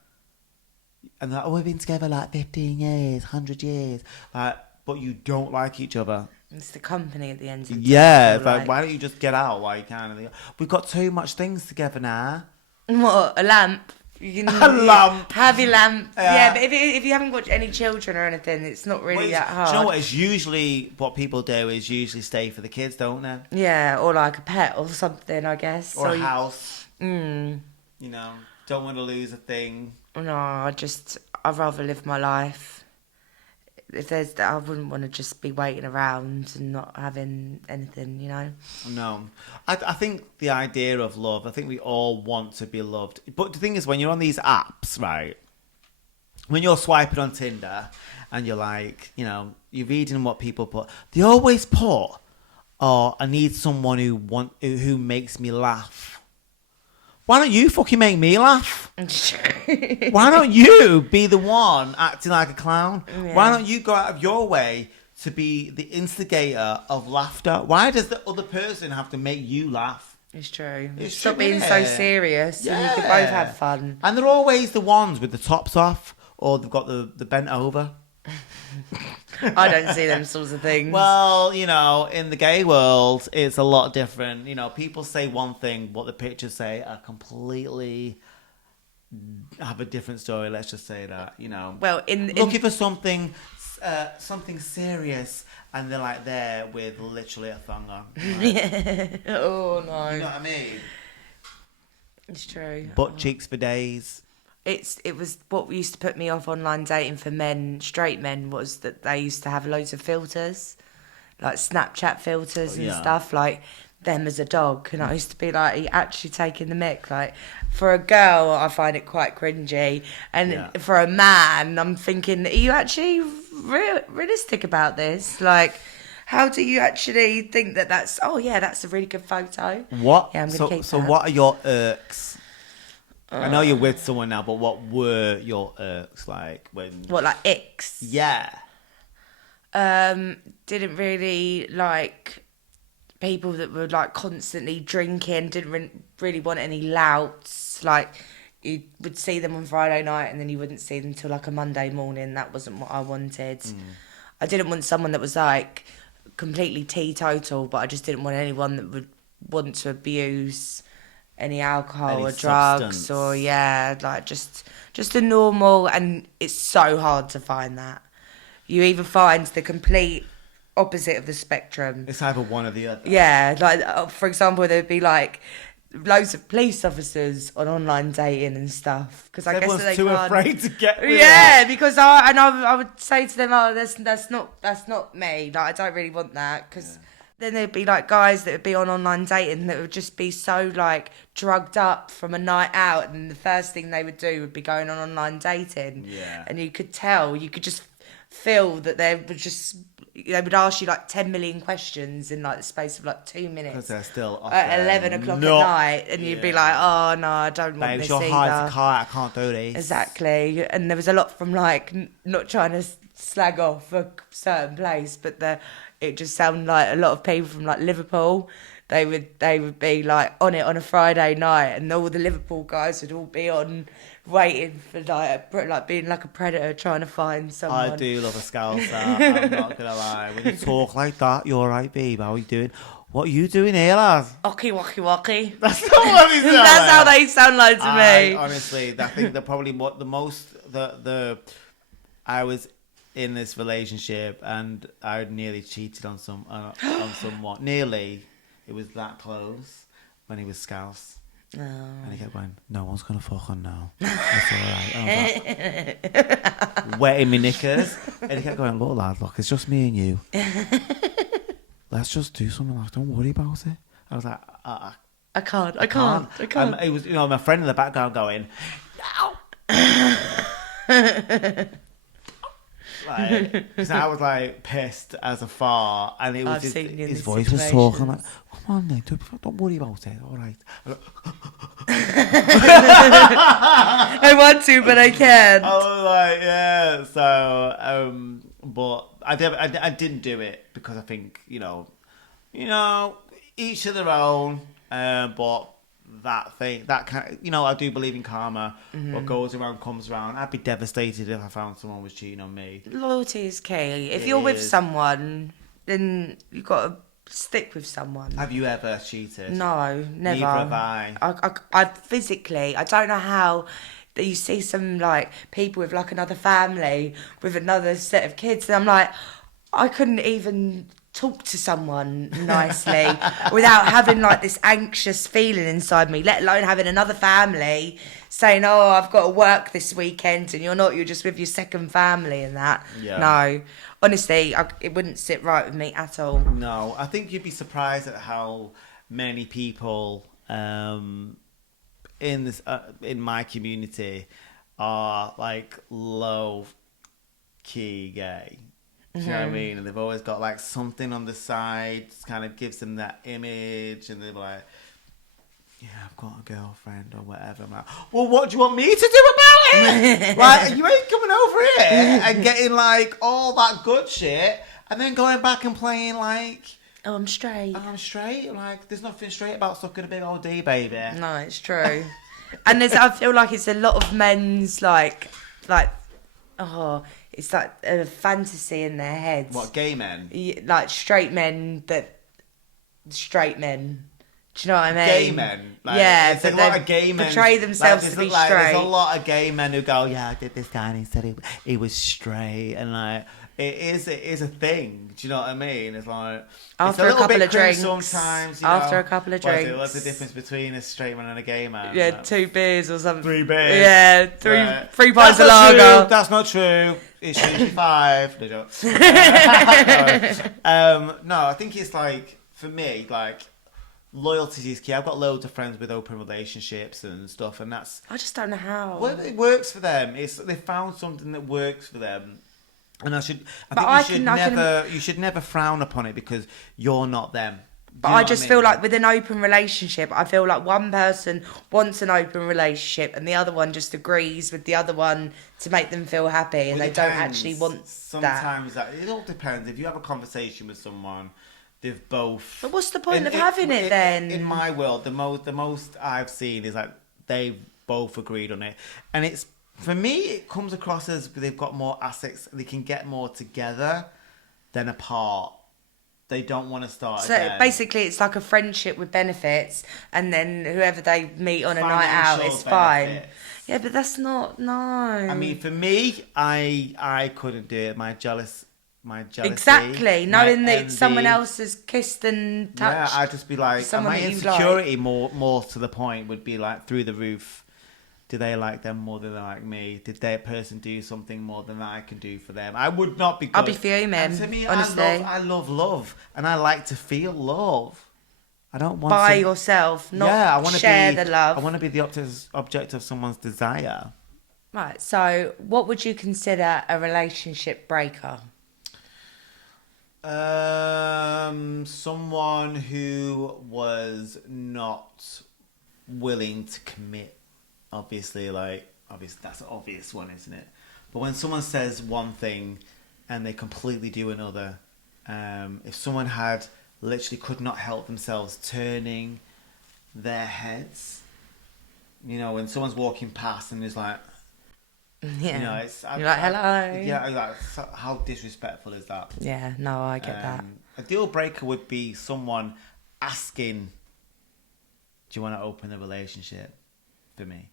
And they're we've been together 15 years, 100 years, but you don't like each other. It's the company at the end of the day. Yeah, why don't you just get out while you can? We've got too much things together now. What, a lamp? You can, a lamp. Have your lamp. Yeah, but if you haven't got any children or anything, it's not really that hard. Do you know what? It's usually what people do is usually stay for the kids, don't they? Yeah, or a pet or something, I guess. Or a house. Don't want to lose a thing. No, I'd rather live my life. I wouldn't want to just be waiting around and not having anything, No. I think the idea of love, I think we all want to be loved. But the thing is, when you're on these apps, right, when you're swiping on Tinder and you're you're reading what people put, they always put, I need someone who makes me laugh. Why don't you fucking make me laugh? Why don't you be the one acting like a clown? Yeah. Why don't you go out of your way to be the instigator of laughter. Why does the other person have to make you laugh? It's true. It's Stop true, being isn't so it? serious, and you could Yeah. both have fun. And they're always the ones with the tops off, or they've got the bent over. I don't see them sorts of things. Well, you know, in the gay world, it's a lot different. You know, people say one thing, what the pictures say are completely have a different story. Let's just say that, you know. Well, looking for something serious, and they're like there with literally a thong on. Like, oh no, you know what I mean? It's true. Butt cheeks for days. It was what used to put me off online dating for men, straight men, was that they used to have loads of filters, like Snapchat filters and stuff, like them as a dog. And I used to be like, are you actually taking the mick? Like, for a girl, I find it quite cringy. And for a man, I'm thinking, are you actually realistic about this? Like, how do you actually think that's a really good photo? What? Yeah, I'm going to keep So that. what are your irks? I know you're with someone now, but what were your irks like when? What, like icks? Yeah. Didn't really like people that were like constantly drinking. Didn't really want any louts. Like, you would see them on Friday night and then you wouldn't see them till like a Monday morning. That wasn't what I wanted. I didn't want someone that was like completely teetotal, but I just didn't want anyone that would want to abuse any alcohol Any or drugs substance. or like just a normal. And it's so hard to find that. You either find the complete opposite of the spectrum. It's either one or the other. Yeah, like for example, there'd be like loads of police officers on online dating and stuff, because I guess Everyone's they too can't. afraid to get with Yeah, because I would say to them, oh, that's not me. Like, I don't really want that, because then there'd be like guys that would be on online dating that would just be so like drugged up from a night out, and the first thing they would do would be going on online dating. Yeah. And you could just feel that they would ask you like 10 million questions in like the space of like 2 minutes. Because they're still off At there. 11 o'clock at night, and you'd be like, oh no, I don't want Babe, this your either. heart's a car, I can't do this. Exactly. And there was a lot from like not trying to slag off a certain place, but it just sounded like a lot of people from like Liverpool. They would be like on it on a Friday night, and all the Liverpool guys would all be on waiting for like being like a predator trying to find someone. I do love a scouser, I'm not gonna lie. When you talk like that, you're right, babe. How are you doing? What are you doing here, lad? Ocky wacky wacky. That's not what he said. That's how they sound like to me. Honestly, I think they're probably I was in this relationship and I nearly cheated on someone. Nearly. It was that close when he was Scouse. Oh. And he kept going, no one's going to fuck on now. That's all right. And I was like, wetting my knickers. And he kept going, look, lad, look, it's just me and you. Let's just do something. Like, don't worry about it. I was like, I can't. It was, my friend in the background going, no. Like, cause I was like pissed as a fart, and it was just, his voice was talking like, "Come on, mate, don't worry about it. All right." I want to, but I can't. I was like, yeah. So, but I didn't do it because I think each to their own. But that kind of, I do believe in karma. What goes around comes around. I'd be devastated if I found someone was cheating on me. Loyalty is key. If you're with someone, then you've got to stick with someone. Have you ever cheated? No, never. Neither have I. I physically, I don't know how that you see some like people with like another family with another set of kids, and I'm like, I couldn't even talk to someone nicely without having like this anxious feeling inside me, let alone having another family saying, oh, I've got to work this weekend, and you're just with your second family and that. Yeah. No, honestly, it wouldn't sit right with me at all. No, I think you'd be surprised at how many people in my community are like low key gay. Do you know what I mean? And they've always got like something on the side, kind of gives them that image, and they're like, yeah, I've got a girlfriend or whatever. I'm like, well, what do you want me to do about it? Like, you ain't coming over here and getting like all that good shit and then going back and playing like, oh, I'm straight. I'm straight. Like, there's nothing straight about sucking a big old D, baby. No, it's true. And I feel like it's a lot of men's it's like a fantasy in their heads. What, gay men? Like straight men. Do you know what I mean? Gay men. Like, yeah, but a lot of gay men portray themselves to be straight. There's a lot of gay men who go, yeah, I did this guy and he said he was straight, and like it is a thing. Do you know what I mean? It's like after a couple of drinks. Sometimes after a couple of drinks. What's the difference between a straight man and a gay man? Yeah, like, 2 beers or something. 3 beers. Yeah, three pints of lager. That's not true. It's usually 5. No joke. No, I think it's like, for me, like, loyalty is key. I've got loads of friends with open relationships and stuff, and that's... I just don't know how. Well, it works for them. They found something that works for them. And you should never frown upon it because you're not them. But I just feel like with an open relationship, I feel like one person wants an open relationship and the other one just agrees with the other one to make them feel happy, and they don't actually want that. Sometimes it all depends. If you have a conversation with someone, they've both... But what's the point of having it then? In my world, the most I've seen is like they've both agreed on it. And it's, for me, it comes across as they've got more assets, they can get more together than apart. They don't want to start again. Basically, it's like a friendship with benefits, and then whoever they meet on a night out is fine. Yeah, but that's not, no. I mean, for me, I couldn't do it. My jealousy. Exactly, knowing that someone else has kissed and touched. Yeah, I'd just be like, my insecurity, more to the point, would be like through the roof. Do they like them more than they like me? Did that person do something more than I can do for them? I would not be good. I'll be fuming, and to me, honestly. I love love, and I like to feel love. I don't want by yourself, not share the love. I want to be the object of someone's desire. Right, so what would you consider a relationship breaker? Someone who was not willing to commit. Obviously, that's an obvious one, isn't it? But when someone says one thing and they completely do another, if someone had literally could not help themselves turning their heads, when someone's walking past and is like, yeah, you're like, hello. Yeah, like, how disrespectful is that? Yeah, no, I get that. A deal breaker would be someone asking, do you want to open the relationship? For me,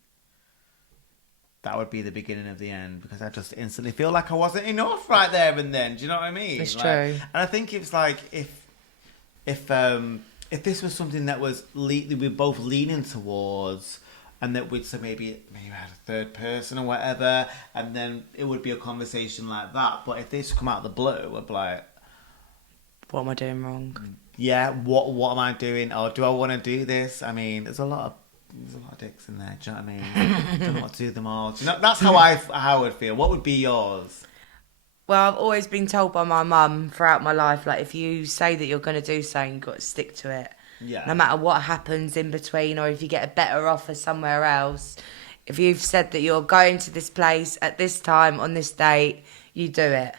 that would be the beginning of the end, because I just instantly feel like I wasn't enough right there and then. Do you know what I mean? It's true. And I think it's like if this was something that we were both leaning towards, and that we'd say maybe had a third person or whatever, and then it would be a conversation like that. But if this come out of the blue, I'd be like, what am I doing wrong? Yeah, what am I doing? Or do I want to do this? I mean, there's a lot of dicks in there. Do you know what I mean? I don't know what to do with them all. That's how I would feel. What would be yours? Well, I've always been told by my mum throughout my life, like, if you say that you're going to do something, you've got to stick to it. Yeah. No matter what happens in between, or if you get a better offer somewhere else. If you've said that you're going to this place at this time on this date, you do it.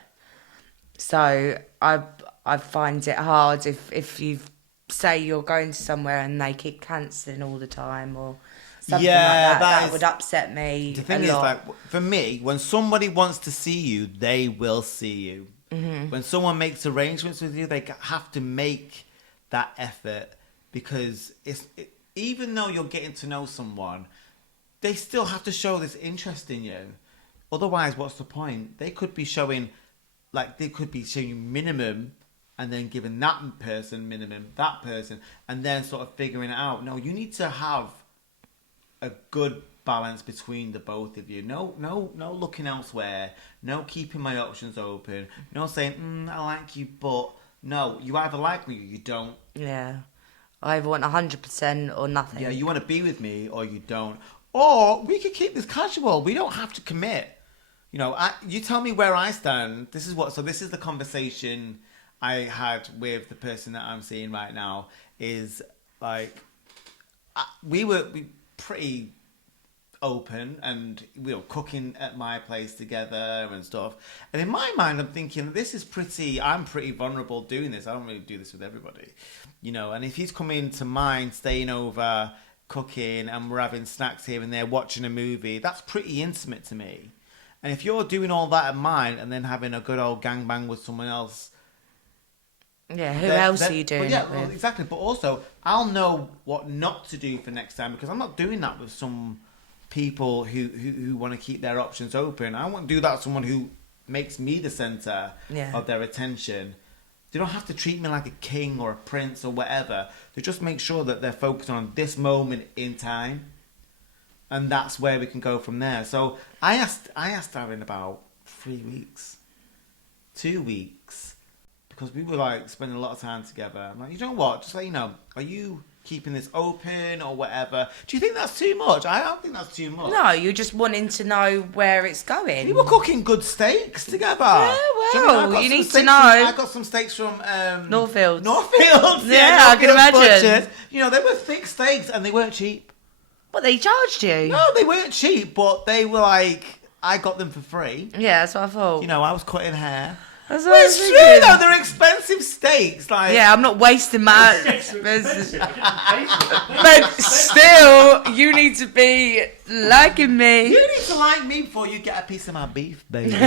So I find it hard if you say you're going to somewhere and they keep cancelling all the time or something like that. That would upset me. The thing is, like, for me, when somebody wants to see you, they will see you. Mm-hmm. When someone makes arrangements with you, they have to make that effort, because even though you're getting to know someone, they still have to show this interest in you. Otherwise, what's the point? They could be showing you minimum, and then giving that person minimum, that person, and then sort of figuring it out. No, you need to have a good balance between the both of you. No looking elsewhere. No keeping my options open. No saying, I like you, but no, you either like me or you don't. Yeah. I either want 100% or nothing. Yeah, you want to be with me or you don't. Or we could keep this casual. We don't have to commit. You tell me where I stand. This is the conversation I had with the person that I'm seeing right now. Is like, we pretty open and we were cooking at my place together and stuff. And in my mind, I'm thinking, I'm pretty vulnerable doing this. I don't really do this with everybody, and if he's coming to mine, staying over, cooking, and we're having snacks here and there, watching a movie, that's pretty intimate to me. And if you're doing all that at mine and then having a good old gangbang with someone else, yeah, who else are you doing it with? Well, exactly. But also, I'll know what not to do for next time, because I'm not doing that with some people who want to keep their options open. I won't do that with someone who makes me the centre of their attention. They don't have to treat me like a king or a prince or whatever. They just make sure that they're focused on this moment in time. And that's where we can go from there. So I asked her in about 3 weeks, 2 weeks, because we were like spending a lot of time together. I'm like, you know what? Just let you know, are you keeping this open or whatever? Do you think that's too much? I don't think that's too much. No, you're just wanting to know where it's going. We were cooking good steaks together. Yeah, well, you need to know. I got some steaks from Northfields. Yeah, I can imagine. Butchers. They were thick steaks and they weren't cheap. What, they charged you? No, they weren't cheap, but they were like, I got them for free. Yeah, that's what I thought. I was cutting hair. That's Well, it's true though. They're expensive steaks. Like, yeah, I'm not wasting my. But still, you need to be liking me. You need to like me before you get a piece of my beef, baby. Because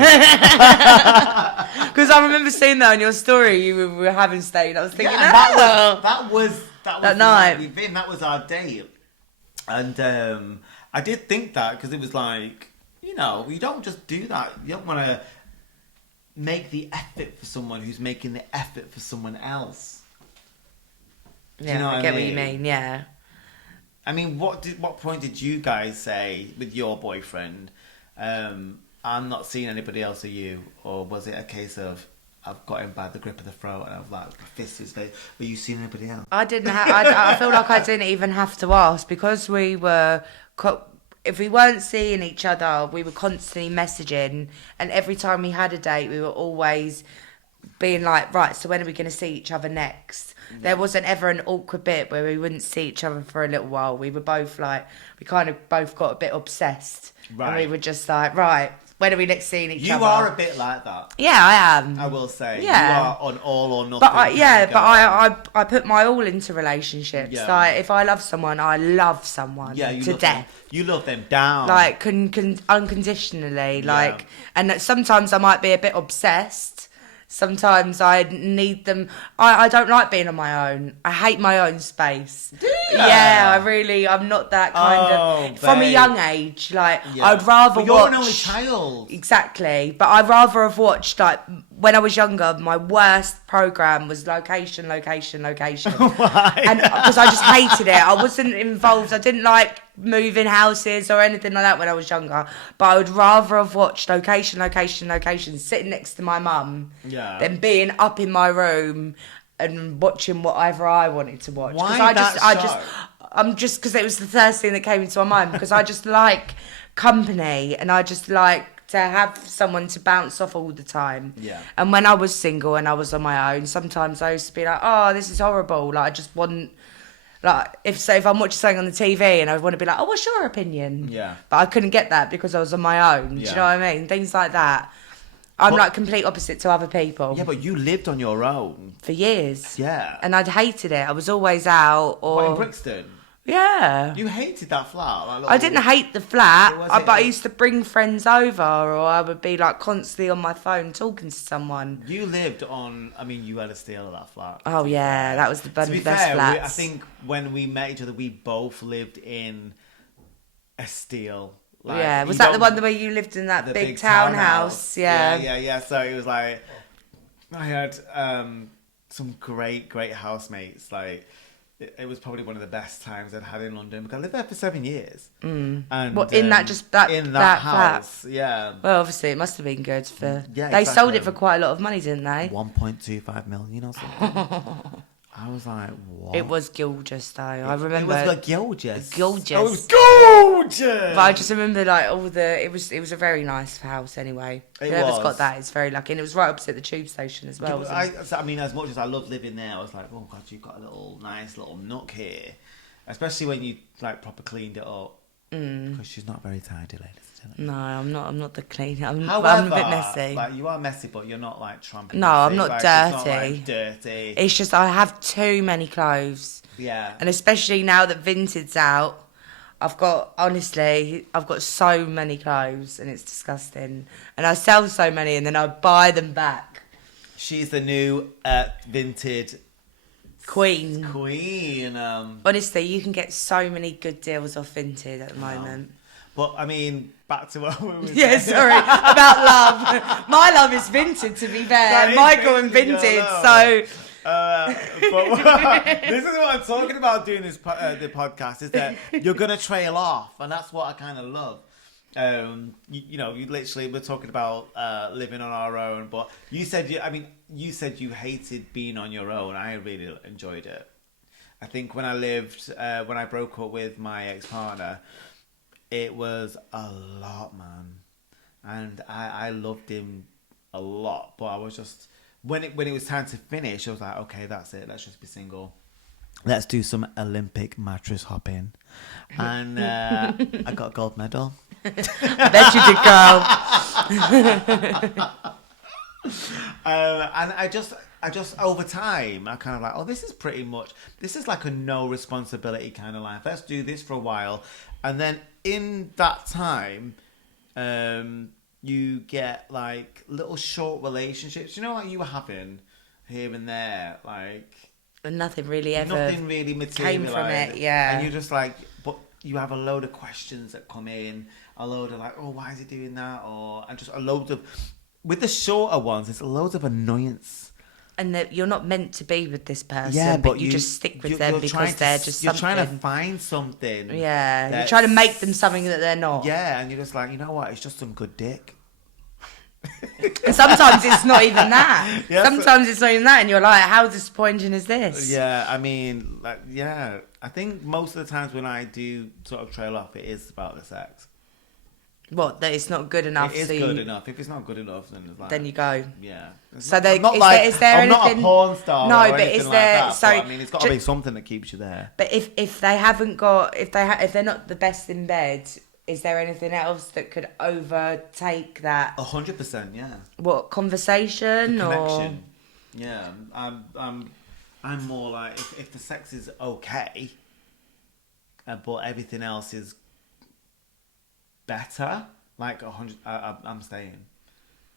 I remember seeing that on your story. You were having steak. And I was thinking, that was that night. That was our date, and I did think that, because it was like, you don't just do that. You don't want to make the effort for someone who's making the effort for someone else. Yeah, I get what you mean. Yeah. I mean, what point did you guys say with your boyfriend, I'm not seeing anybody else of you? Or was it a case of, I've got him by the grip of the throat and I've like fist his face? Were you seeing anybody else? I didn't. I feel like I didn't even have to ask, because we were. If we weren't seeing each other, we were constantly messaging, and every time we had a date, we were always being like, right, so when are we going to see each other next? Yeah. There wasn't ever an awkward bit where we wouldn't see each other for a little while. We were both like, we kind of both got a bit obsessed. Right. And we were just like, right, when are we next seeing each other? You are a bit like that. Yeah, I am. I will say. Yeah. You are on all or nothing. But I put my all into relationships. Yeah. Like, if I love someone, I love someone to death. You love them down. Like, unconditionally. Like, and sometimes I might be a bit obsessed. Sometimes I need them. I don't like being on my own. I hate my own space. Do you? Yeah, I'm not that kind of. From a young age, like, I'd rather but you're watch. An only child. Exactly. But I'd rather have watched, like, when I was younger, my worst program was location. Why? And because I just hated it. I wasn't involved. I didn't like moving houses or anything like that when I was younger. But I would rather have watched location, sitting next to my mum than being up in my room and watching whatever I wanted to watch. Why because it was the first thing that came into my mind, because I just like company, and I just like to have someone to bounce off all the time. Yeah. And when I was single and I was on my own, sometimes I used to be like, oh, this is horrible. Like, I just want, like, if I'm watching something on the TV and I want to be like, oh, what's your opinion? Yeah. But I couldn't get that because I was on my own. Do you know what I mean? Things like that. I'm like complete opposite to other people. Yeah, but you lived on your own. For years. Yeah. And I'd hated it. I was always out. What, in Brixton? Yeah. You hated that flat? Like, I didn't hate the flat, but I used to bring friends over, or I would be like constantly on my phone talking to someone. You lived on, I mean, you had a steal of that flat. Oh yeah, that was the best flats. I think when we met each other, we both lived in a steal. Like, yeah, was that the one where you lived in that big townhouse? Yeah. So it was like, I had some great housemates. Like, it was probably one of the best times I'd had in London, because I lived there for 7 years. And in that house, flat? Yeah. Well, obviously it must have been good for. Yeah, they sold it for quite a lot of money, didn't they? 1.25 million or something. I was like, what? It was gorgeous, though. I remember. It was like gorgeous. Gorgeous. Oh, it was gorgeous. But I just remember, like, it was a very nice house anyway. Whoever's got that is very lucky. And it was right opposite the tube station as well. I mean, as much as I love living there, I was like, oh God, you've got a nice little nook here. Especially when you, like, proper cleaned it up. Because she's not very tidy, ladies. No, I'm not the cleaner. I'm However, a bit messy. Like, you are messy, but you're not like tramping. No, I'm not like, dirty. It's not like dirty. It's just I have too many clothes. Yeah. And especially now that Vinted's out, I've got so many clothes and it's disgusting. And I sell so many and then I buy them back. She's the new Vinted Queen. Honestly, you can get so many good deals off Vinted at the moment. But I mean, back to what we were saying. Yeah, sorry. About love. My love is Vinted, to be fair. Michael and Vinted, so... but this is what I'm talking about doing this the podcast, is that you're going to trail off. And that's what I kind of love. You literally, we're talking about living on our own. But you said you hated being on your own. I really enjoyed it. I think when I broke up with my ex-partner, it was a lot, man, and I loved him a lot. But I was just when it was time to finish, I was like, okay, that's it. Let's just be single. Let's do some Olympic mattress hopping, and I got a gold medal. I bet you did, girl. And I just over time, I kind of like, oh, this is like a no responsibility kind of life. Let's do this for a while. And then in that time, you get like little short relationships. You know what you were having here and there, like. And nothing really materialized. Came from it, yeah. And you're just like, but you have a load of questions that come in, a load of like, oh, why is he doing that? And just a load of, with the shorter ones, it's a load of annoyance. And that you're not meant to be with this person, but you just stick with them because they're just something. You're trying to find something. Yeah, you're trying to make them something that they're not. Yeah, and you're just like, you know what? It's just some good dick. And sometimes it's not even that. Sometimes it's not even that, and you're like, how disappointing is this? Yeah, I mean, like, yeah. I think most of the times when I do sort of trail off, it is about the sex. What, that it's not good enough? It is good enough. If it's not good enough, then it's like... Then you go. Yeah. So is there I'm anything... not a porn star no, or but anything is like there... that, so, but, I mean, it's got to be something that keeps you there. But if they haven't got... If they're not the best in bed, is there anything else that could overtake that? 100%, yeah. What, conversation the or... connection. Yeah. I'm more like, if the sex is okay, but everything else is better... Like 100, I'm staying.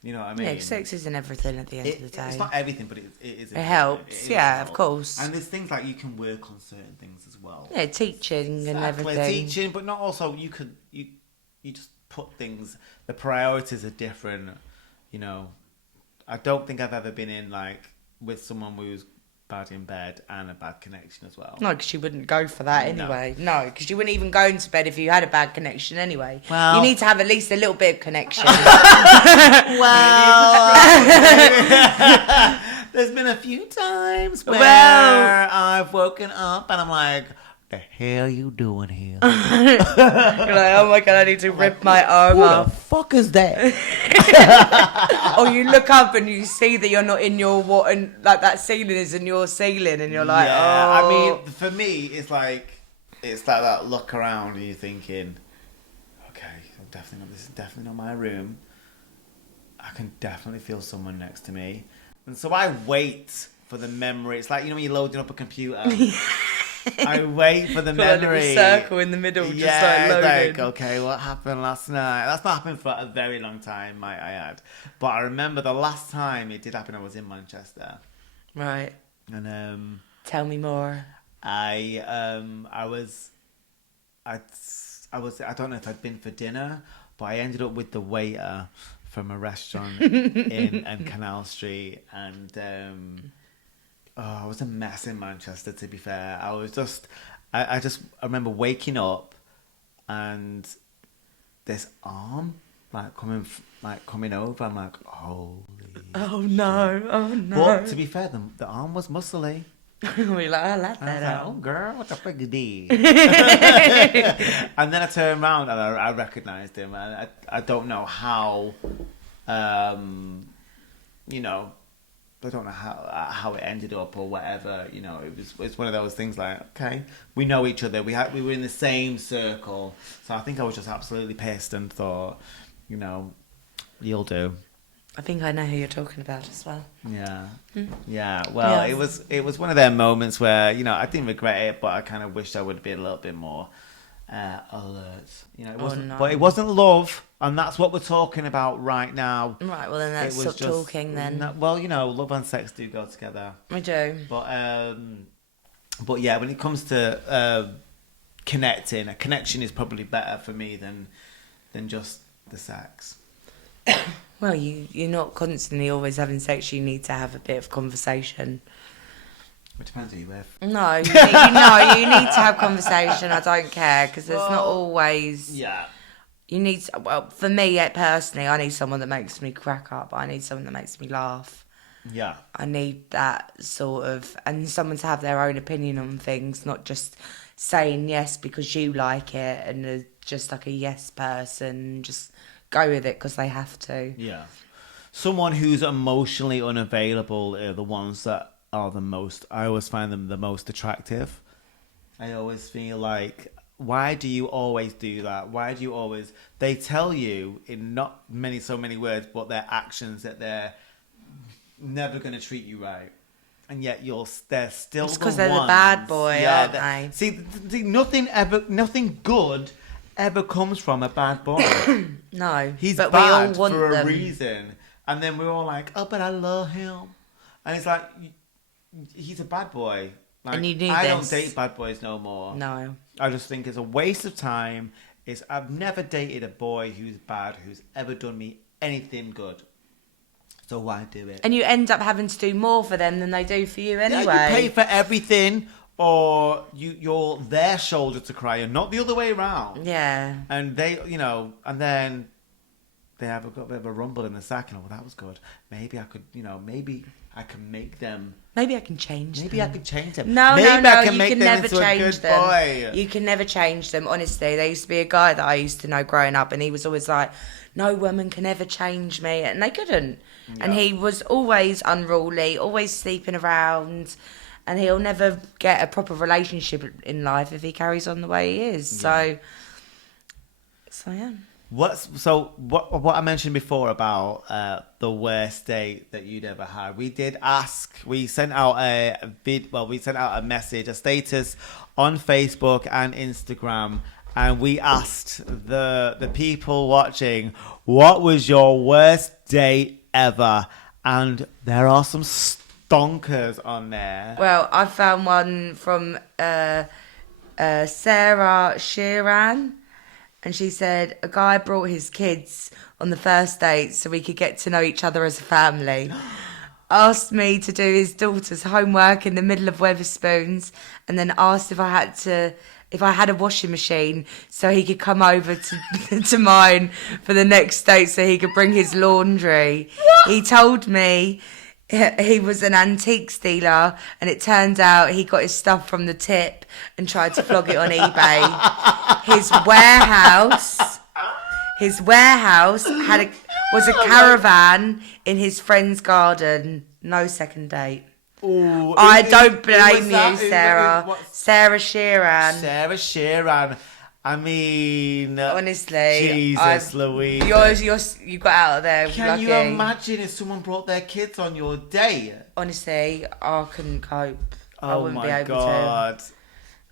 You know what I mean? Yeah, sex isn't everything at the end of the day. It's not everything, but it is. It helps, of course. And there's things like you can work on certain things as well. Yeah, teaching and everything. Teaching, but not also you just put things. The priorities are different. You know, I don't think I've ever been in like with someone who's bad in bed and a bad connection as well. No, because you wouldn't go for that anyway. No, because you wouldn't even go into bed if you had a bad connection anyway. Well, you need to have at least a little bit of connection. There's been a few times where I've woken up and I'm like, the hell you doing here? You're like, oh my god, I need to rip my arm off. Who the fuck is that? Or you look up and you see that you're not in your and like that ceiling isn't your ceiling, and you're like, I oh. mean, for me, it's like that look around and you're thinking, okay, this is definitely not my room. I can definitely feel someone next to me, and so I wait for the memory. It's like, you know, when you're loading up a computer. I wait for the memory. Like a circle in the middle, just like loading. Like, okay, what happened last night? That's not happened for a very long time, might I add. But I remember the last time it did happen, I was in Manchester. Right. And tell me more. I don't know if I'd been for dinner, but I ended up with the waiter from a restaurant in Canal Street, and I was a mess in Manchester, to be fair. I was just... I remember waking up and this arm coming over. I'm like, holy no, oh no. But to be fair, the arm was muscly. We're like, I like that. I was like, oh girl, what the fuck you did? And then I turned around and I recognised him. And I don't know how, you know, I don't know how it ended up or whatever. You know, it's one of those things like, okay, we know each other. We were in the same circle. So I think I was just absolutely pissed and thought, you know, you'll do. I think I know who you're talking about as well. Yeah. Yeah. Well, it was one of their moments where, you know, I didn't regret it, but I kind of wished I would have been a little bit more alert. You know, it wasn't, but it wasn't love, and that's what we're talking about right now. Right. Well, then let's stop talking then. Well, you know, love and sex do go together. We do. But yeah, when it comes to connecting, a connection is probably better for me than just the sex. Well, you're not constantly always having sex. You need to have a bit of conversation. It depends who you're with. No, you need to have conversation. I don't care, because there's not always... Yeah. You need... Well, for me, personally, I need someone that makes me crack up. I need someone that makes me laugh. Yeah. I need that sort of... And someone to have their own opinion on things, not just saying yes because you like it and just like a yes person, just... go with it because they have to. Yeah. Someone who's emotionally unavailable are the ones that are the most... I always find them the most attractive. I always feel like, why do you always do that? Why do you always... They tell you in not so many words, but their actions, that they're never going to treat you right. And yet they're still it's because they're the bad boy, aren't they? See, nothing good ever comes from a bad boy. No, he's but bad we all want for them. a reason, and then we're all like, "Oh, but I love him," and it's like, he's a bad boy. Like, and you need I this. don't date bad boys no more. No, I just think it's a waste of time. I've never dated a boy who's bad who's ever done me anything good. So why do it? And you end up having to do more for them than they do for you anyway. Yeah, you pay for everything. Or you're their shoulder to cry and not the other way around. Yeah. And they, you know, and then they have got a bit of a rumble in the sack. And, that was good. Maybe I could, you know, maybe I can make them. Maybe I can change them. Maybe I can change them. No, maybe I can you can never change them. Boy. You can never change them, honestly. There used to be a guy that I used to know growing up, and he was always like, no woman can ever change me. And they couldn't. Yeah. And he was always unruly, always sleeping around. And he'll never get a proper relationship in life if he carries on the way he is. Yeah. So yeah. What I mentioned before about the worst date that you'd ever had? We did ask. We sent out a message, a status on Facebook and Instagram, and we asked the people watching, what was your worst date ever? And there are some stonkers on there. Well, I found one from Sarah Sheeran, and she said a guy brought his kids on the first date so we could get to know each other as a family. Asked me to do his daughter's homework in the middle of Wetherspoons, and then asked if I had a washing machine so he could come over to mine for the next date so he could bring his laundry. What? He told me he was an antiques dealer, and it turned out he got his stuff from the tip and tried to flog it on eBay. His warehouse was a caravan in his friend's garden. No second date. Ooh, I don't blame you, Sarah. Sarah Sheeran. Sarah Sheeran. I mean, honestly, Jesus Louise. You got out of there. Can lucky. you imagine if someone brought their kids on your date? Honestly, I couldn't cope. I wouldn't be able to.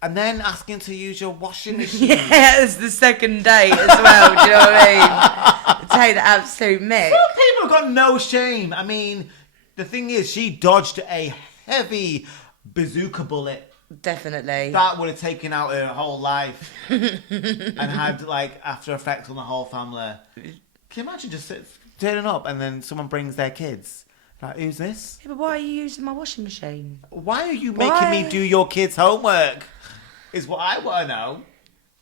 And then asking to use your washing machine. Yeah, it's the second date as well. Do you know what I mean? Take the absolute mick. Some people have got no shame. I mean, the thing is, she dodged a heavy bazooka bullet. Definitely. That would have taken out her whole life and had after effects on the whole family. Can you imagine just turning up and then someone brings their kids? Like, who's this? Yeah, but why are you using my washing machine? Why are you making me do your kids' homework? Is what I want to know.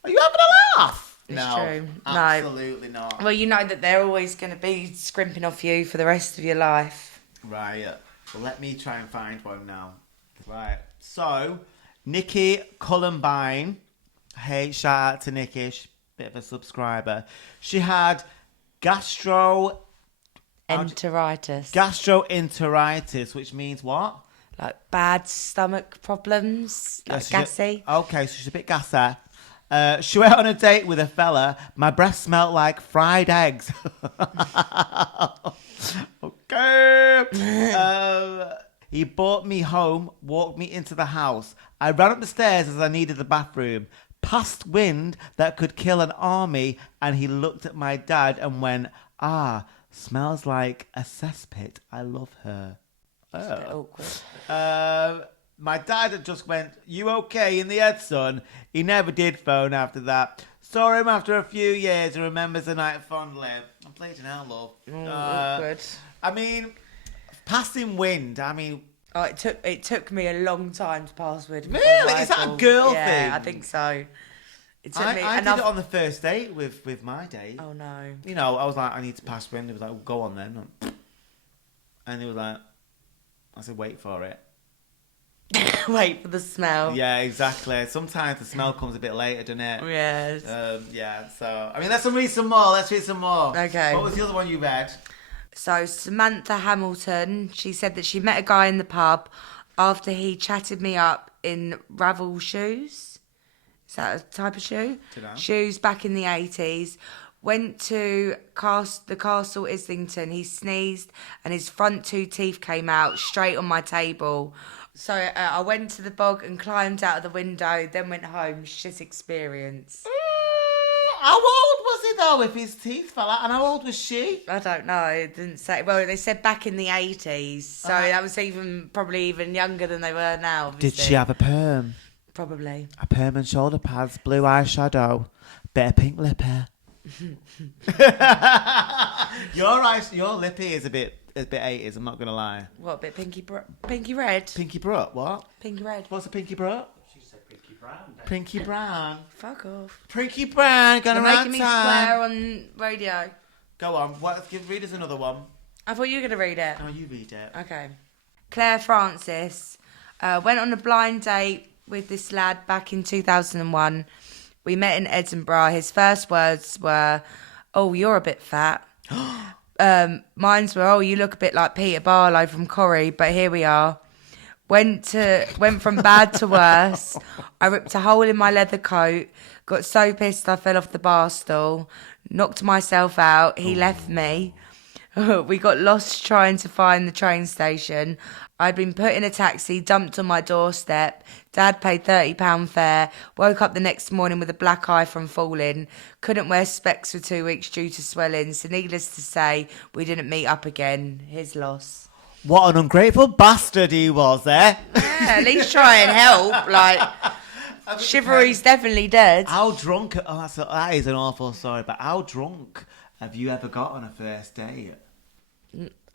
Are you having a laugh? It's true. Absolutely not. Well, you know that they're always going to be scrimping off you for the rest of your life. Right. Well, let me try and find one now. Right. So, Nikki Columbine. Hey, shout out to Nikki. She's a bit of a subscriber. She had gastroenteritis. Enteritis. Gastroenteritis, which means what? Like bad stomach problems, like gassy. Okay, so she's a bit gassy. She went on a date with a fella. My breath smelled like fried eggs. Okay. He brought me home, walked me into the house. I ran up the stairs as I needed the bathroom. Past wind that could kill an army. And he looked at my dad and went, smells like a cesspit. I love her. It's a bit awkward. My dad had just went, you okay in the head, son? He never did phone after that. Saw him after a few years and remembers the night fondly. I'm bleeding out, love. Awkward. I mean, passing wind. I mean, it took me a long time to pass wind. Really? Is that a girl thing? Yeah, I think so. It took me. I did it on the first date with my date. Oh no. You know, I was like, I need to pass wind. He was like, well, go on then. And he was like, I said, wait for it. Wait for the smell. Yeah, exactly. Sometimes the smell comes a bit later, doesn't it? Yes. Yeah, so, I mean, let's read some more. Okay. What was the other one you read? So, Samantha Hamilton, she said that she met a guy in the pub after he chatted me up in Ravel shoes. Is that a type of shoe? Dunno. Shoes back in the 80s. Went to the Castle Islington. He sneezed and his front 2 teeth came out straight on my table. So I went to the bog and climbed out of the window, then went home. Shit experience. How old was he though if his teeth fell out? And how old was she? I don't know. It didn't say. Well, they said back in the 80s. So that was probably even younger than they were now. Obviously. Did she have a perm? Probably. A perm and shoulder pads, blue eyeshadow, bit of pink lip hair. Your lippy is a bit 80s, I'm not going to lie. What, a bit pinky red? Pinky Brut, what? Pinky red. What's a Pinky Brut? She said Pinky Brown. Pinky Brown. Fuck off. Pinky Brown, gonna You're making me time. swear on radio. Go on, read us another one. I thought you were going to read it. Oh, you read it. Okay. Claire Francis went on a blind date with this lad back in 2001. We met in Edinburgh. His first words were, "Oh, you're a bit fat." Mine's were, "Oh, you look a bit like Peter Barlow from Corrie," but here we are. Went from bad to worse. I ripped a hole in my leather coat. Got so pissed I fell off the bar stool. Knocked myself out. He left me. We got lost trying to find the train station. I'd been put in a taxi, dumped on my doorstep. Dad paid £30 fare. Woke up the next morning with a black eye from falling. Couldn't wear specs for 2 weeks due to swelling. So needless to say, we didn't meet up again. His loss. What an ungrateful bastard he was, eh? Yeah, at least try and help. Like, chivalry's definitely dead. How drunk... Oh, that is an awful story, but how drunk have you ever got on a first date?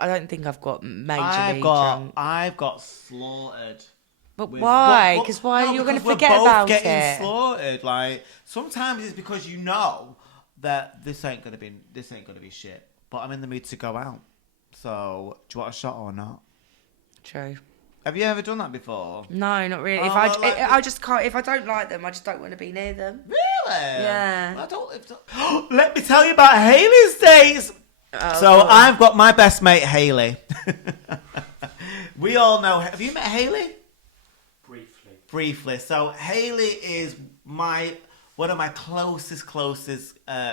I don't think I've got majorly drunk. I've got slaughtered. But why? Because you're going to forget about it. We're both getting slaughtered. Like, sometimes it's because you know that this ain't gonna be shit. But I'm in the mood to go out. So, do you want a shot or not? True. Have you ever done that before? No, not really. I just can't. If I don't like them, I just don't want to be near them. Really? Yeah. I don't. Let me tell you about Hayley's dates. Oh, so I've got my best mate Hayley. We all know. Have you met Hayley? Briefly. So Hayley is one of my closest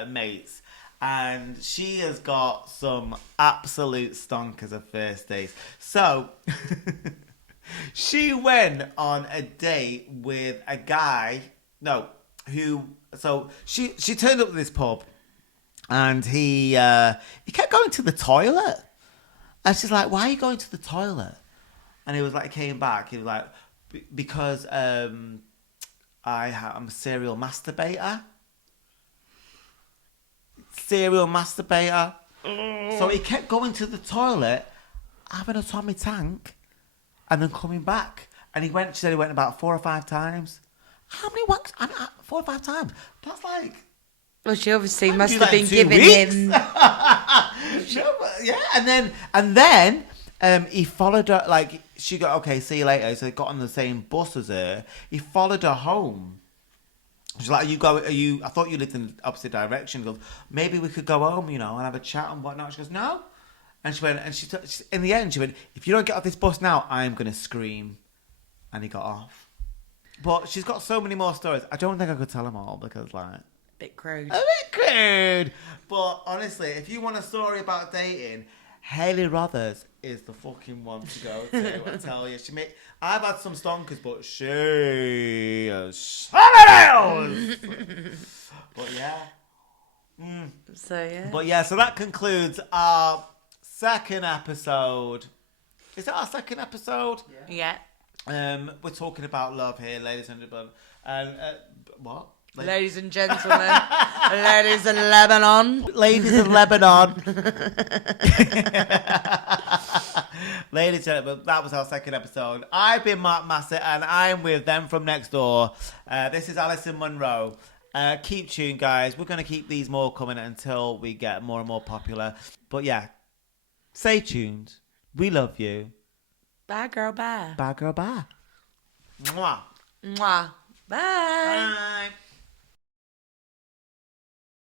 mates, and she has got some absolute stonkers of first dates. So she went on a date with a guy. So she turned up to this pub. And he kept going to the toilet. And she's like, "Why are you going to the toilet?" And he was like, came back. He was like, "Because I'm a serial masturbator." So he kept going to the toilet, having a Tommy tank, and then coming back. And she said he went about 4 or 5 times. How many wanks? 4 or 5 times. That's like... Well, she obviously must have like been 2 giving weeks. him. Yeah, and then he followed her. Like, she got, "Okay, see you later." So they got on the same bus as her. He followed her home. She's like, I thought you lived in the opposite direction. He goes, "Maybe we could go home, and have a chat and whatnot." She goes, "No." And she went, and she in the end, she went, if you don't get off this bus now, I'm going to scream. And he got off. But she's got so many more stories. I don't think I could tell them all because, like... Bit crude. A bit crude. But honestly, if you want a story about dating, Hayley Rothers is the fucking one to go to. I tell you. I've had some stonkers, but she is something else. But yeah. So that concludes our second episode. Is that our second episode? Yeah. We're talking about love here, ladies and gentlemen. And what? Ladies and gentlemen, ladies in Lebanon. Ladies in Lebanon. Ladies and gentlemen, that was our second episode. I've been Mark Massett and I'm with them from next door. This is Allyson Monroe. Keep tuned, guys. We're going to keep these more coming until we get more and more popular. But yeah, stay tuned. We love you. Bye, girl, bye. Bye, girl, bye. Mwah. Mwah. Bye. Bye.